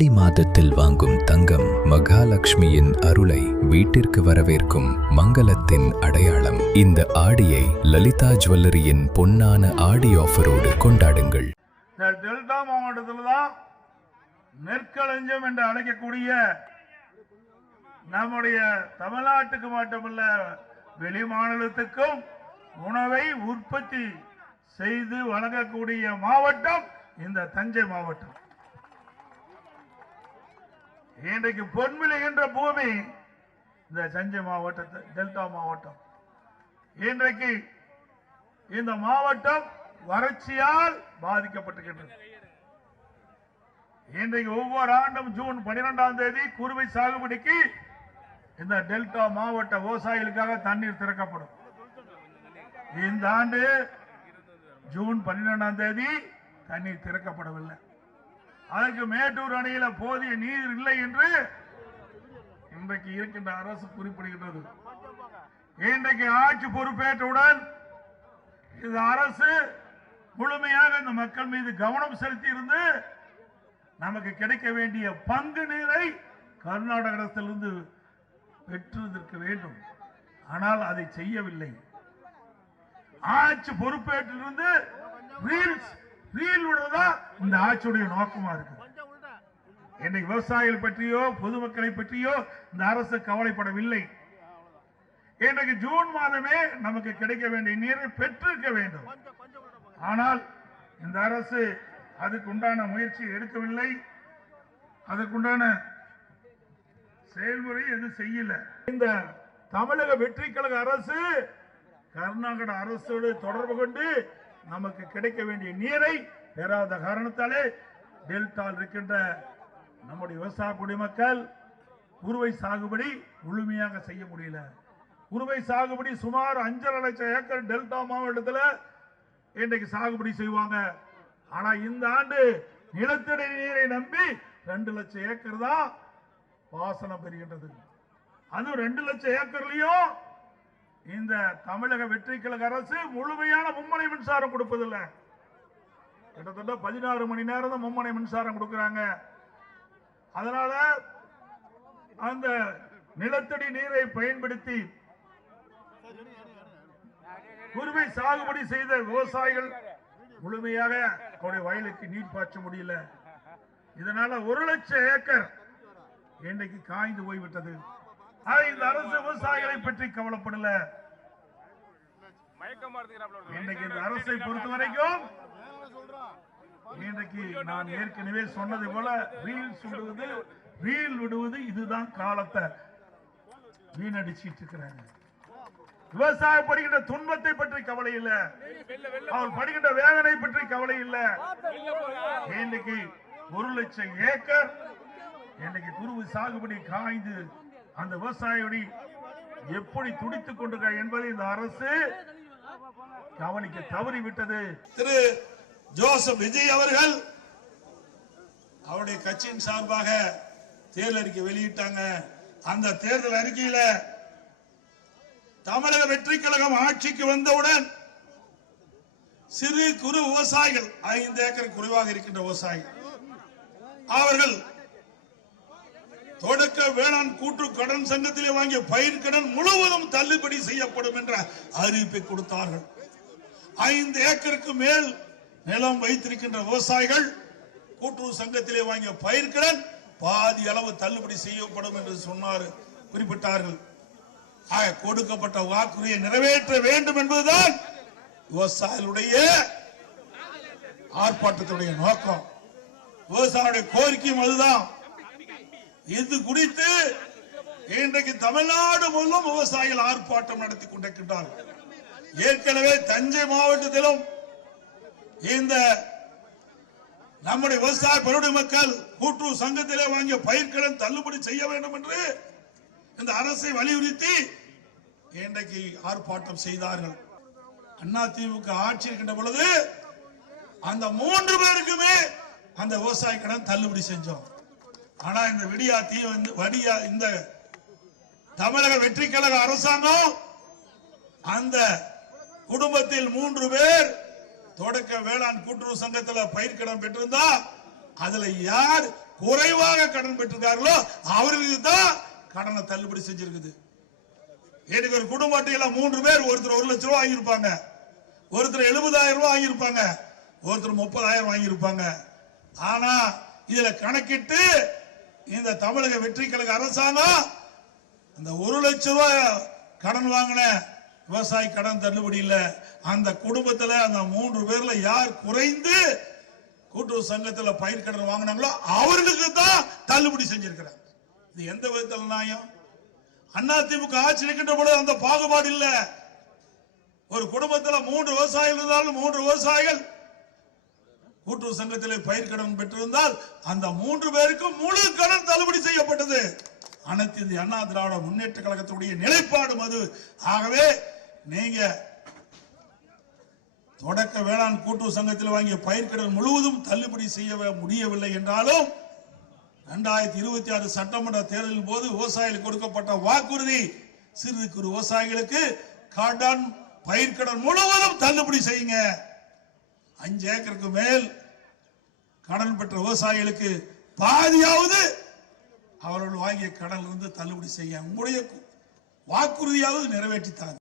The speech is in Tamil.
ஆடி மாதத்தில் வாங்கும் தங்கம் மகாலட்சுமியின் அருளை வீட்டிற்கு வரவேற்கும் மங்களத்தின் அடையாளம். இந்த ஆடியை லலிதா ஜுவல்லரியின் பொன்னான ஆடி ஆஃபரோடு கொண்டாடுங்கள். டெல்டா மாவட்டத்தில் தான் நெற்களஞ்சியம் என்று அழைக்கக்கூடிய நம்முடைய தமிழ்நாட்டுக்கு மட்டுமல்ல வெளி மாநிலத்துக்கும் உணவை உற்பத்தி செய்து வழங்கக்கூடிய மாவட்டம் இந்த தஞ்சை மாவட்டம். இன்றைக்கு பொன்விளைகின்ற பூமி இந்த தஞ்சை மாவட்டத்தை டெல்டா மாவட்டம். இன்றைக்கு இந்த மாவட்டம் வறட்சியால் பாதிக்கப்பட்டிருக்கின்றது. இன்றைக்கு ஒவ்வொரு ஆண்டும் ஜூன் 12ஆம் தேதி குறுவை சாகுபடிக்கு இந்த டெல்டா மாவட்ட விவசாயிகளுக்காக தண்ணீர் திறக்கப்படும். இந்த ஆண்டு ஜூன் 12ஆம் தேதி தண்ணீர் திறக்கப்படவில்லை. அதற்கு மேட்டூர் அணையில போதிய நீர் இல்லை என்று இன்றைக்கு இருக்கின்ற அரசு குறிப்பிடுகின்றது. இன்றைக்கு ஆட்சி பொறுப்பேற்றவுடன் இந்த அரசு முழுமையாக இந்த மக்கள் மீது கவனம் செலுத்தி இருந்து நமக்கு கிடைக்க வேண்டிய பங்கு நீரை கர்நாடக அரசிலிருந்து பெற்றுவதற்கு வேண்டும். ஆனால் அதை செய்யவில்லை. ஆட்சி பொறுப்பேற்றிலிருந்து ரீல் விடுவதா இந்த ஆட்சியுடைய நோக்கமா இருக்கு. இன்னைக்கு விவசாயிகள் பற்றியோ பொதுமக்களை பற்றியோ இந்த அரசு கவலைப்படவில்லை. இன்றைக்கு ஜூன் மாதமே நமக்கு கிடைக்க வேண்டிய நீரை பெற்றிருக்க வேண்டும். ஆனால் இந்த அரசு அதுக்குண்டான முயற்சி எடுக்கவில்லை. அதுக்குண்டான செயல்முறை எதுவும் செய்யல. இந்த தமிழக வெற்றி கழக அரசு கர்நாடக அரசோடு தொடர்பு கொண்டு நமக்கு கிடைக்க வேண்டிய நீரை பெறாத காரணத்தாலே டெல்டாவில் இருக்கின்ற நம்முடைய விவசாய குடிமக்கள் குறுவை சாகுபடி முழுமையாக செய்ய முடியல. குறுவை சாகுபடி சுமார் 5.5 லட்சம் ஏக்கர் டெல்டா மாவட்டத்தில் இன்றைக்கு சாகுபடி செய்வாங்க. ஆனா இந்த ஆண்டு நிலத்தடி நீரை நம்பி 2 லட்சம் ஏக்கர் தான் பாசனம் பெறுகின்றது. அதுவும் 2 லட்சம் ஏக்கர்லயும் இந்த தமிழக வெற்றி கழக அரசு முழுமையான மும்முனை மின்சாரம் கொடுப்பதில்லை. கிட்டத்தட்ட 16 மணி நேரம் தான் மும்முனை மின்சாரம் கொடுக்கிறாங்க. அதனால அந்த நிலத்தடி நீரை பயன்படுத்தி குறுவை சாகுபடி செய்த விவசாயிகள் முழுமையாக அவருடைய வயலுக்கு நீர் பாய்ச்ச முடியல. இதனால 1 லட்சம் ஏக்கர் இன்றைக்கு காய்ந்து போய்விட்டது. இந்த அரசு விவசாயிகளை பற்றி கவலைப்படல. இன்றைக்கு இந்த அரசை பொறுத்த வரைக்கும் இன்றைக்கு நான் ஏற்கனவே சொன்னது போல ரீல் விடுவது இதுதான் காலத்தை வீணடிச்சிட்டு இருக்கிறாங்க. விவசாயம் படுகின்ற துன்பத்தை பற்றி கவலை இல்லை, அவர் படுகின்ற வேதனை பற்றி கவலை இல்லை. இன்னைக்கு 1 லட்சம் ஏக்கர் இன்னைக்கு குறுவை சாகுபடி காய்ந்து அந்த விவசாயிகளை எப்படி துடித்துக் கொண்டிருக்கிறார் என்பதை இந்த அரசு கவனிக்க தவறிவிட்டது. திரு ஜோசப் விஜய் அவர்கள் அவருடைய கட்சியின் சார்பாக தேர்தல் அறிக்கை வெளியிட்டாங்க. அந்த தேர்தல் அறிக்கையில தமிழக வெற்றி கழகம் ஆட்சிக்கு வந்தவுடன் சிறு குறு விவசாயிகள் 5 ஏக்கர் குறைவாக இருக்கின்ற விவசாயிகள் அவர்கள் தொடக்க வேளாண் கூட்டு கடன் சங்கத்திலே வாங்கிய பயிர் கடன் முழுவதும் தள்ளுபடி செய்யப்படும் என்ற அறிவிப்பை கொடுத்தார்கள். 5 ஏக்கருக்கு மேல் நிலம் வைத்திருக்கின்ற விவசாயிகள் கூட்டுறவு சங்கத்திலே வாங்கிய பயிர் கடன் பாதி அளவு தள்ளுபடி செய்யப்படும் என்று குறிப்பிட்டார்கள். கொடுக்கப்பட்ட வாக்குறுதியை நிறைவேற்ற வேண்டும் என்பதுதான் விவசாயிகளுடைய ஆர்ப்பாட்டத்துடைய நோக்கம். விவசாயிகளுடைய கோரிக்கையும் அதுதான். இது குறித்து இன்றைக்கு தமிழ்நாடு முழுவதும் விவசாயிகள் ஆர்ப்பாட்டம் நடத்தி கொண்டிருக்கின்றார்கள். ஏற்கனவே தஞ்சை மாவட்டத்திலும் இந்த நம்முடைய விவசாய பெருடி மக்கள் கூட்டுறவு சங்கத்திலே வாங்கிய பயிர்க்கடன் தள்ளுபடி செய்ய வேண்டும் என்று இந்த அரசை வலியுறுத்தி இன்றைக்கு ஆர்ப்பாட்டம் செய்தார்கள். அதிமுக ஆட்சி இருக்கின்ற பொழுது அந்த 3 பேருக்குமே அந்த விவசாய கடன் தள்ளுபடி செஞ்சோம். ஆனா இந்த தமிழக வெற்றி கழக அரசாங்கம் அந்த குடும்பத்தில் 3 பேர் தொடக்க வேளாண் கூட்டுறவு சங்கத்தில் பயிர்க்கடன் பெற்றிருந்தா அதுல யார் குறைவாக கடன் பெற்றிருக்கார்களோ அவர்களுக்கு தான் கடனை தள்ளுபடி செஞ்சிருக்குது. எனக்கு ஒரு குடும்ப அட்டையில 3 பேர், ஒருத்தர் 1 லட்சம் ரூபாய் வாங்கியிருப்பாங்க, ஒருத்தர் 70,000 ரூபாய் வாங்கியிருப்பாங்க, ஒருத்தர் 30,000 வாங்கியிருப்பாங்க. ஆனா இதுல கணக்கிட்டு இந்த தமிழக வெற்றி கழக அரசாங்கம் அந்த 1 லட்சம் ரூபாய் கடன் வாங்கின விவசாய கடன் தள்ளுபடி இல்ல, அந்த குடும்பத்துல அந்த 3 பேர்ல யார் குறைந்து கூட்டுறவு சங்கத்தில் பயிர் கடன் வாங்கினாங்களோ அவர்களுக்கு தான் தள்ளுபடி செஞ்சிருக்கிறார். இது எந்த விதத்தில் நியாயம்? அதிமுக ஆட்சி இருக்கின்ற பொழுது அந்த பாகுபாடு இல்ல. ஒரு குடும்பத்தில் 3 விவசாயிகள் இருந்தாலும் 3 விவசாயிகள் கூட்டுறவு சங்கத்தில் பயிர் கடன் பெற்றிருந்தால் அந்த 3 பேருக்கும் முழு கடன் தள்ளுபடி செய்யப்பட்டது. அனைத்து இந்திய அண்ணா திராவிட முன்னேற்ற கழகத்துடைய நிலைப்பாடு அது. ஆகவே நீங்க தொடக்க வேளாண் கூட்டுறவு சங்கத்தில் வாங்கிய பயிர்க்கடன் முழுவதும் தள்ளுபடி செய்ய முடியவில்லை என்றாலும் 2026 சட்டமன்ற தேர்தலின் போது விவசாயிகளுக்கு கொடுக்கப்பட்ட வாக்குறுதி, சிறு குறு விவசாயிகளுக்கு கடன் பயிர்க்கடன் முழுவதும் தள்ளுபடி செய்யுங்க. 5 ஏக்கருக்கு மேல் கடன் பெற்ற விவசாயிகளுக்கு பாதியாவது அவர்கள் வாங்கிய கடனிலிருந்து தள்ளுபடி செய்ய உங்களுடைய வாக்குறுதியாவது நிறைவேற்றித்தாங்க.